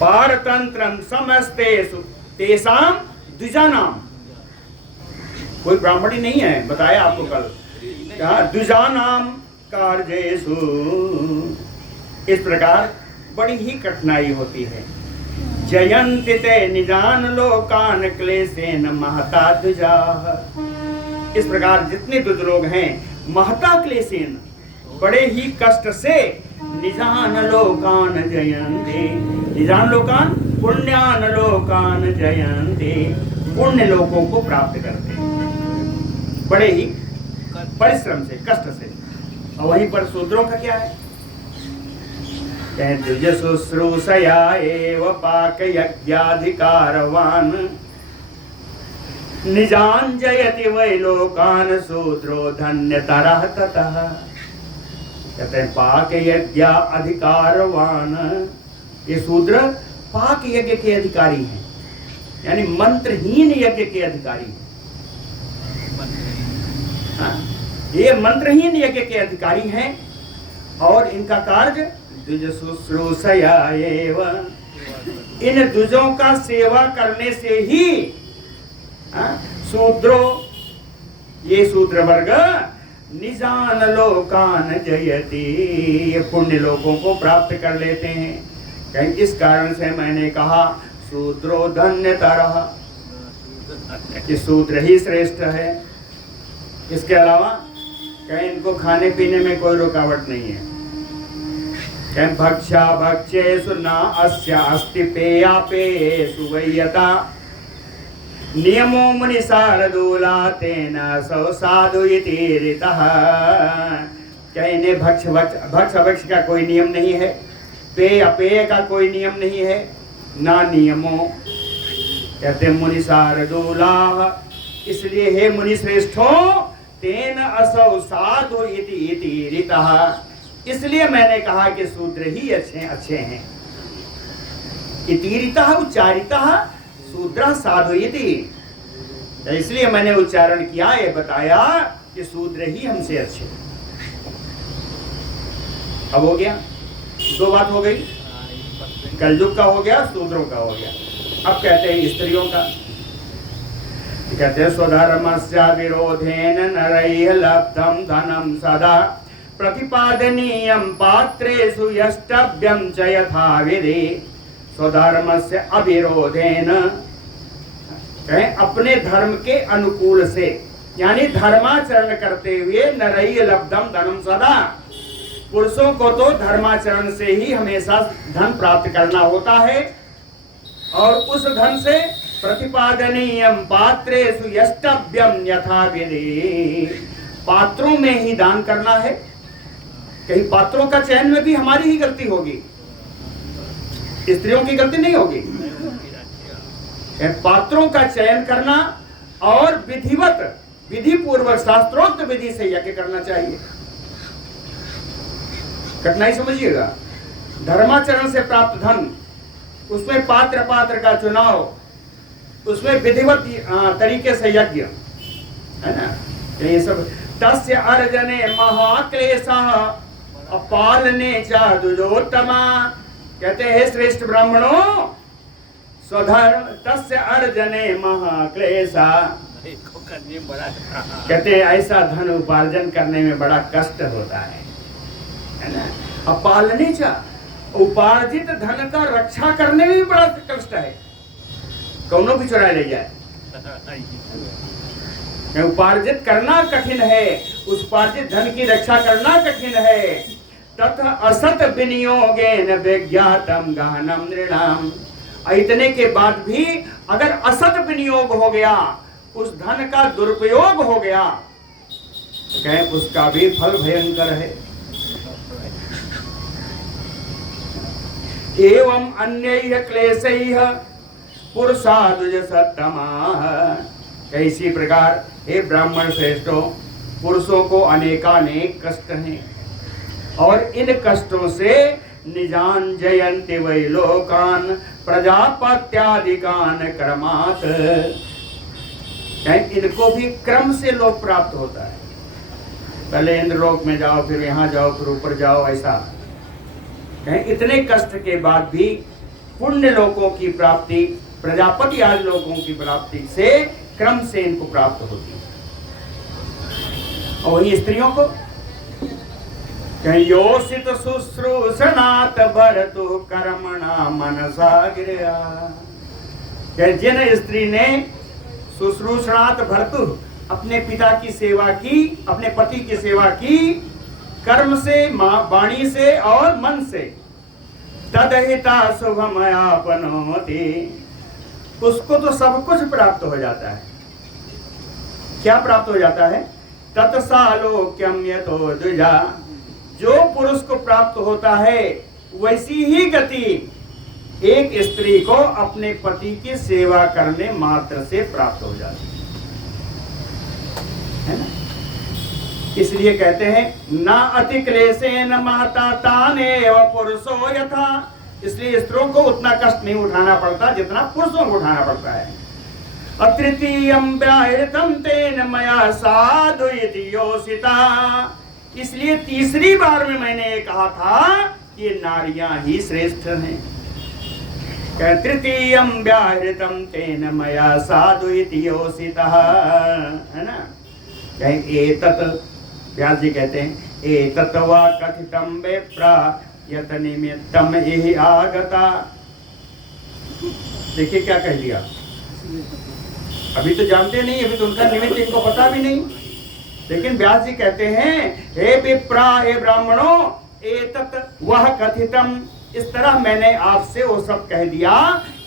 पारतंत्रम समस्तेषु तेषां द्विजानाम, कोई ब्राह्मणी नहीं है, बताया आपको कल, द्विजानाम कार्येषु, इस प्रकार बड़ी ही कठिनाई होती है। जयन्ति ते निजान लोकान क्लेशेन महता द्विजाः, इस प्रकार जितने द्विज लोग हैं महता क्लेशेन, बड़े ही कष्ट से निजान लोकान जयन्ति, निजान लोकान पुण्यान लोकान जयन्ति, पुण्य लोकों को प्राप्त करते हैं बड़े ही परिश्रम से, कष्ट से। और वहीं पर शूद्रों का क्या है, द्विज शुश्रूषया एव पाक यज्ञाधिकारवान निजान जयति वै लोकान शूद्रो धन्यतरः ततः। कहते हैं पाक यज्ञ अधिकारवान, ये शूद्र पाक यज्ञ के अधिकारी हैं, यानी मंत्रहीन यज्ञ के अधिकारी हैं। ये मंत्रहीन यज्ञ के अधिकारी हैं, और इनका कार्य द्विज शुश्रूषया एव, इन द्विजों का सेवा करने से ही शूद्रो, ये शूद्र वर्ग निजान लोकान जयति, ये पुण्य लोगों को प्राप्त कर लेते हैं। कहीं इस कारण से मैंने कहा शूद्रो धन्यतरः, कि शूद्र ही श्रेष्ठ है। इसके अलावा कहीं इनको खाने पीने में कोई रुकावट नहीं है। कहीं भक्षा भक्षेषु न अस्या अस्ति पेया पेयेषु वैयता, नियमो मुनि शार्दूला तेन सौ साधु इति ऋतः। कहीं इन्हें भक्ष भक्ष का कोई नियम नहीं है, पेय अपेय का कोई नियम नहीं है, ना नियमो। कहते मुनि शार्दूला, इसलिए हे मुनि श्रेष्ठो तेन असौ साधु इति ऋतः, इसलिए मैंने कहा कि शूद्र ही अच्छे हैं। इति ऋतः उच्चारितः शूद्र साधु इति, इसलिए मैंने उच्चारण किया, ये बताया कि शूद्र ही हमसे अच्छे। अब हो गया, दो बात हो गई, कलयुग का हो गया, शूद्रों का हो गया। अब कहते हैं स्त्रियों का। कहते हैं स्वधर्मस्य विरोधेन नरैः लब्धं धनं सदा प्रतिपादनीयं पात्रेषु यष्टव्यं च यथाविधि। स्वधर्मस्य अविरोधेन, कहें अपने धर्म के अनुकूल से, यानी धर्माचरण करते हुए नरैः लब्धं धनं सदा, पुरुषों को तो धर्माचरण से ही हमेशा धन प्राप्त करना होता है, और उस धन से प्रतिपादनीयम पात्रेषु यष्टव्यम यथाविधि, पात्रों में ही दान करना है। कहीं पात्रों का चयन में भी हमारी ही गलती होगी, स्त्रियों की गलती नहीं होगी। पात्रों का चयन करना और विधिवत, विधि पूर्वक शास्त्रोक्त विधि से यज्ञ करना चाहिए। कठिनाई समझिएगा, धर्माचरण से प्राप्त धन, उसमें पात्र का चुनाव, उसमें विधिवत तरीके से यज्ञ है ना, ये सब। तस्य अर्जने महाक्लेशः अपालने च दुजोत्तमा, कहते हैं श्रेष्ठ ब्राह्मणों, स्वधर्म तस्य अर्जने महाक्लेशः, कहते हैं ऐसा धन उपार्जन करने में बड़ा कष्ट होता है ना। अपालने च, उपार्जित धन का रक्षा करने में भी बड़ा कष्ट है, कौनों भी चुरा ले जाए। उपार्जित करना कठिन है, उस उपार्जित धन की रक्षा करना कठिन है। तथा असत विनियोगेन विज्ञातम गहनम नृणाम, इतने के बाद भी अगर असत विनियोग हो गया, उस धन का दुरुपयोग हो गया, तो कहें उसका भी फल भयंकर है। एवं अन्यैः क्लेशैः पुरुषादुज सत्तमाः, इसी प्रकार हे ब्राह्मण श्रेष्ठों, पुरुषों को अनेकानेक कष्ट हैं, और इन कष्टों से निजान जयन्ति वै लोकान प्रजापत्यादिकान क्रमात्, इनको भी क्रम से लोक प्राप्त होता है। पहले इंद्रलोक में जाओ, फिर यहाँ जाओ, फिर ऊपर जाओ, ऐसा। इतने कष्ट के बाद भी पुण्य लोकों की प्राप्ति, प्रजापति आदि लोगों की प्राप्ति से क्रम से इनको प्राप्त होती है। और वही स्त्रियों को योषित शुश्रूषणात् भरतु कर्मणा मनसा गिरा, जिन स्त्री ने शुश्रूषणात् भरतु, अपने पिता की सेवा की, अपने पति की सेवा की, कर्म से, वाणी से और मन से, तदहिता शुभमयापनोति, उसको तो सब कुछ प्राप्त हो जाता है। क्या प्राप्त हो जाता है? तत्सालोक्यम यतो द्विजा, जो पुरुष को प्राप्त होता है वैसी ही गति एक स्त्री को अपने पति की सेवा करने मात्र से प्राप्त हो जाती है ना। इसलिए कहते हैं ना अति क्लेशेन महता तानेव पुरुषो यथा, इसलिए स्त्रियों को उतना कष्ट नहीं उठाना पड़ता जितना पुरुषों को उठाना पड़ता है। अतृतीयं व्याहृतं तेन मया साधु इति योषिता, इसलिए तीसरी बार में मैंने ये कहा था कि नारियां ही श्रेष्ठ हैं। तृतीयम व्याहृतम तेन मया साधु इति योषितः, है ना। एतत्, व्यास जी कहते हैं एतत् वा कथितम विप्रा यत निमित्तम इहि आगता। देखिए क्या कह दिया, अभी तो जानते नहीं, अभी तो उनका निमित्त इनको पता भी नहीं, लेकिन व्यास जी कहते हैं हे विप्रा, हे ब्राह्मणों, एतत् वह कथितम, इस तरह मैंने आपसे वो सब कह दिया,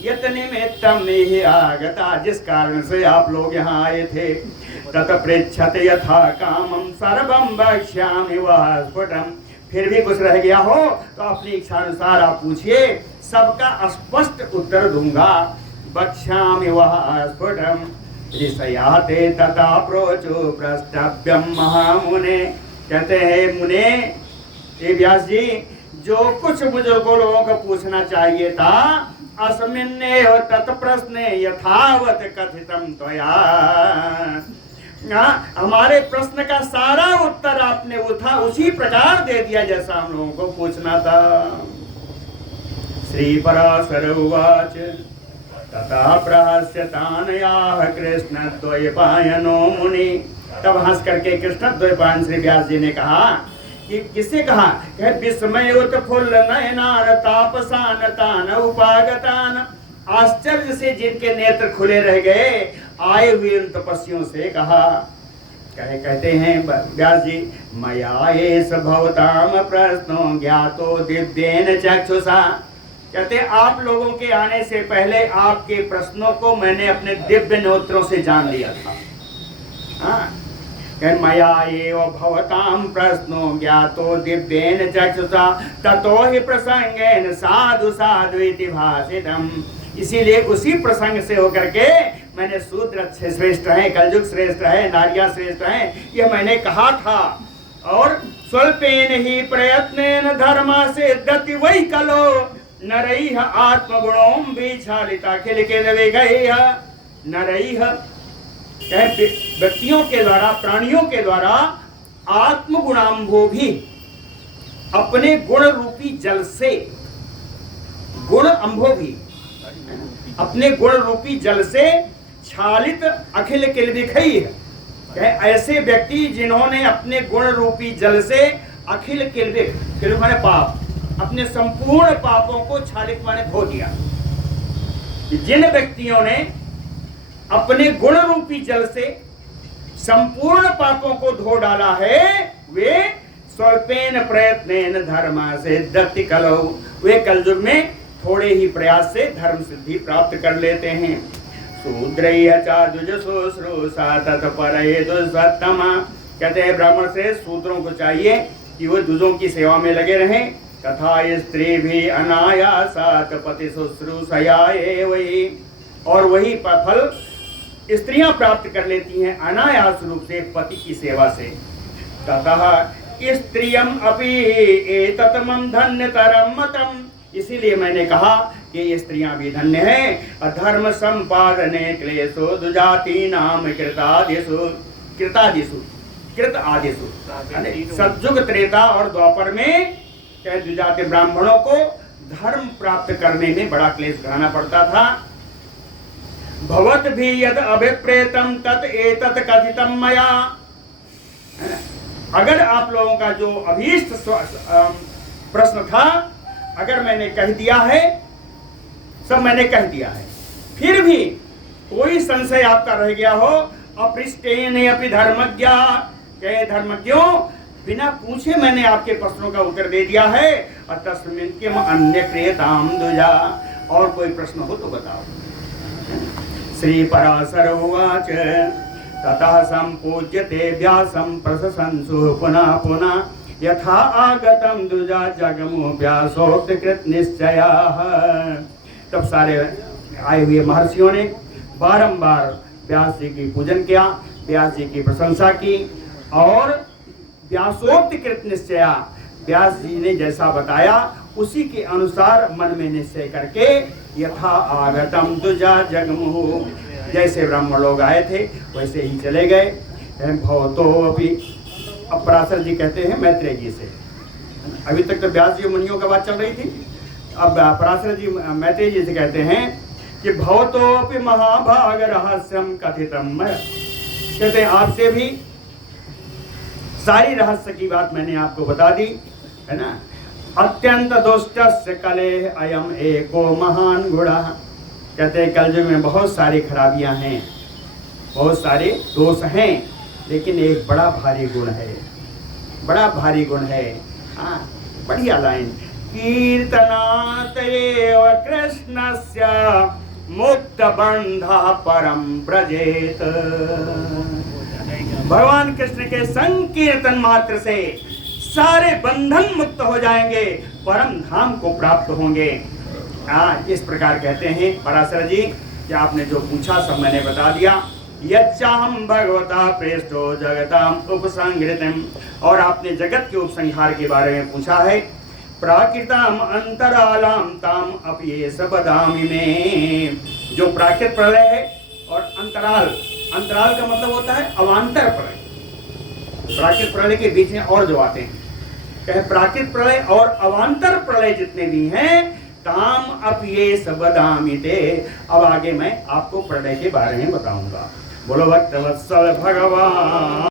यत निमित्तम इहि आगता, जिस कारण से आप लोग यहाँ आए थे। तत पृच्छते यथा कामम सर्वम वक्ष्यामि वः स्फुटम, फिर भी कुछ रह गया हो तो अपनी इच्छा अनुसार आप पूछिए, सबका स्पष्ट उत्तर दूंगा। वक्ष्यामि वः स्फुटम ऋषयाते तथा प्रोचो प्रस्तव्यम महामुने। कहते हैं मुने, ये व्यास जी, जो कुछ मुझको लोगों को पूछना चाहिए था, अस्मिन्नेव तत्प्रश्ने यथावत कथितम त्वया, हमारे प्रश्न का सारा उत्तर आपने उसी प्रकार दे दिया जैसा हम लोगों को पूछना था। श्री पराशर उवाच तथा प्रहस्यतानयाः कृष्ण द्वैपायनो मुनि। तब हंस करके कृष्ण द्वैपायन श्री व्यास जी ने कहा कि किससे कहा, विस्मय उत्फुल्ल नयनान तापसान तान उपागतान, आश्चर्य से जिनके नेत्र खुले रह गए आए हुए उन तपस्वियों से कहा। कहते हैं व्यास जी, मया एष भवताम प्रश्नो ज्ञातो दिव्येन चक्षुषा। कहते हैं आप लोगों के आने से पहले आपके प्रश्नों को मैंने अपने दिव्य नेत्रों से जान लिया था। हाँ, मया एव भवतां प्रश्नो ज्ञातो दिव्येन चक्षुषा ततो हि प्रसंगेन साधु साधु इति भाषितम्। इसीलिए उसी प्रसंग से होकर के मैंने शूद्र श्रेष्ठ है, कलयुग श्रेष्ठ है, नारियां श्रेष्ठ है, ये मैंने कहा था। और स्वल्पेन ही प्रयत्नेन धर्मा से दति वै कलो नरैः आत्मगुणों विचालिता खिल के लवे गए। नरैः व्यक्तियों के द्वारा, प्राणियों के द्वारा आत्मगुणाम्भो भी, अपने गुण रूपी जल से, गुण अम्भो भी, अपने गुण रूपी जल से छालित अखिल किलबिखई है। ऐसे व्यक्ति जिन्होंने अपने गुण रूपी जल से अखिल किलबिख, किल माने पाप, अपने संपूर्ण पापों को छालित माने धो दिया। जिन व्यक्तियों ने अपने गुण रूपी जल से संपूर्ण पापों को धो डाला है, वे स्वल्पेन प्रयत्नेन धर्मा से दत्ति कलो, वे कलयुग में थोड़े ही प्रयास से धर्म सिद्धि प्राप्त कर लेते हैं। शूद्रैः च दुजुशुश्रूषा तत्परये दुष्वत्तमा। कहते हैं ब्राह्मण से शूद्रों को चाहिए कि वो दुजों की सेवा में लगे रहें, तथा स्त्री भी अनायासात् पति शुश्रूषया एवै, और वही फल स्त्रियां प्राप्त कर लेती हैं अनायास रूप से पति की सेवा से। ततः स्त्रियम अपि एततमं धन्यतरं मतम्। इसीलिए मैंने कहा कि ये स्त्रियां भी धन्य हैं। धर्म संपादने क्लेशो दुजातीनाम कृतादिषु कृत आदिषु। सतयुग त्रेता और द्वापर में द्विजाति ब्राह्मणों को धर्म प्राप्त करने में बड़ा क्लेश उठाना पड़ता था। भवत भी यद अभिप्रेतम तत् एतत् कथितम मया। अगर आप लोगों का जो अभीष्ट प्रश्न था, अगर मैंने कह दिया है, सब मैंने कह दिया है, फिर भी कोई संशय आपका रह गया हो, अपृष्टेन अपि धर्मज्ञा, कहे धर्मज्ञों, बिना पूछे मैंने आपके प्रश्नों का उत्तर दे दिया है। तस्मिन् किम अन्य क्रियताम दुजा, और कोई प्रश्न हो तो बताओ। श्री पराशर उवाच ततः संपूज्यते व्यासं प्रशंसुः पुनः पुनः यथा आगतं दुजा जगमो व्यासोक्त कृत निश्चयाः। तब सारे आए हुए महर्षियों ने बारंबार व्यास जी की पूजन किया, व्यास जी की प्रशंसा की, और व्यासोक्त कृत निश्चया, व्यास जी ने जैसा बताया उसी के अनुसार मन में निश्चय करके यथा आगतम दुजा जगमुः, जैसे ब्राह्मण लोग आए थे वैसे ही चले गए। भवतो अपि अब पराशर जी कहते हैं मैत्रेय जी से, अभी तक तो व्यास जी मुनियों का बात चल रही थी, अब पराशर जी मैत्रेय जी से कहते हैं कि भवतोपि महाभाग रहस्यम कथितम मैं, कहते हैं आपसे भी सारी रहस्य की बात मैंने आपको बता दी है ना। अत्यंत दुष्टस्य कले अयम एको महान गुणा, कहते हैं कलयुग में बहुत सारी खराबियां हैं, बहुत सारे दोष हैं, लेकिन एक बड़ा भारी गुण है, बड़ा भारी गुण है। हाँ बढ़िया लाइन, कीर्तनात् एव कृष्णस्य मुक्त बंधा परम ब्रजेत, भगवान कृष्ण के संकीर्तन मात्र से सारे बंधन मुक्त हो जाएंगे, परम धाम को प्राप्त होंगे। इस प्रकार कहते हैं पराशर जी कि आपने जो पूछा सब मैंने बता दिया। यच्चाहम भगवता प्रेष्ठो जगताम उपसंहृतम, और आपने जगत के उपसंहार के बारे में पूछा है। प्राकृताम अंतरालाम ताम अपयेष बदामि में, जो प्राकृत प्रलय है और अंतराल, अंतराल का मतलब होता है अवान्तर प्रलय, प्राकृत प्रलय के बीच में और जो आते हैं, कहे प्राकृत प्रलय और अवान्तर प्रलय जितने भी हैं ताम अपयेष बदामि ते, अब आगे मैं आपको प्रलय के बारे में बताऊंगा। बोलो भक्तवत्सल भगवान।